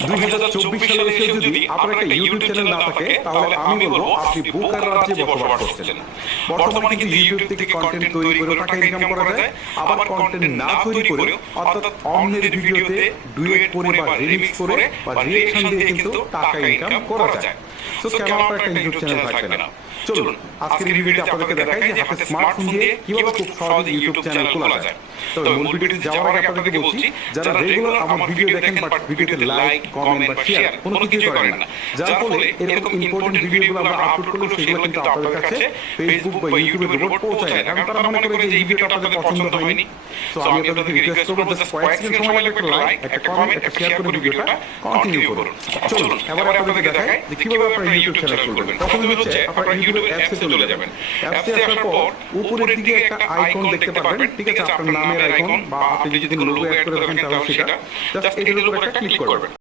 2024 সালে এসে যদি আপনার একটা ইউটিউব চ্যানেল না থাকে তাহলে আমি বলবো আপনি বোকার রাজ্যে বসবাস করছেন। বর্তমানে কিন্তু ইউটিউব থেকে কন্টেন্ট তৈরি করে টাকা ইনকাম করা যায়, আবার কন্টেন্ট না তৈরি করে অর্থাৎ অন্যের ভিডিওতে ডুয়েট করে বা রিমিক্স করে বা রিঅ্যাকশন দিয়ে কিন্তু টাকা ইনকাম করা যায়। সো কেন আপনার একটা ইউটিউব চ্যানেল থাকবে না? চলুন আজকের এই ভিডিওতে আপনাদেরকে দেখাই যে হাতে স্মার্টফোন দিয়ে কিভাবে খুব সহজে ইউটিউব চ্যানেল খোলা যায়। তো মূল ভিডিওতে যাওয়ার আগে আপনাদেরকে বলছি, যারা রেগুলার আমার ভিডিও দেখেন বাট ভিডিওতে লাইক কমেন্ট বা শেয়ার কোনো কিছুই করেন না, যার ফলে এরকম ইম্পর্টেন্ট ভিডিওগুলো আমরা আপলোড করলে সেগুলো কিন্তু আপনাদের কাছে ফেসবুক বা ইউটিউবের রিপোর্ট পৌঁছায় না, কারণ তারা মনে করে যে এই ভিডিওটা আপনাদের পছন্দ হয়নি। সো আমি আপনাদেরকে রিকোয়েস্ট করবো জাস্ট কয়েক সেকেন্ড সময় লাগবে, একটা লাইক একটা কমেন্ট একটা শেয়ার করে ভিডিওটা কন্টিনিউ করুন। চলুন এবার আপনাদেরকে দেখাই যে কিভাবে আপনারা ইউটিউব চ্যানেল খুলবেন। প্রথমে হচ্ছে আপনারা ইউটিউব অ্যাপসে চলে যাবেন। অ্যাপসে আসার পর উপরের দিকে একটা আইকন দেখতে পাবেন, ঠিক আছে, আপনার নামের আইকন বা আপনি যদি কোনো লোগো অ্যাড করে থাকেন তাহলে সেটা জাস্ট এটার উপর একটা ক্লিক করবেন।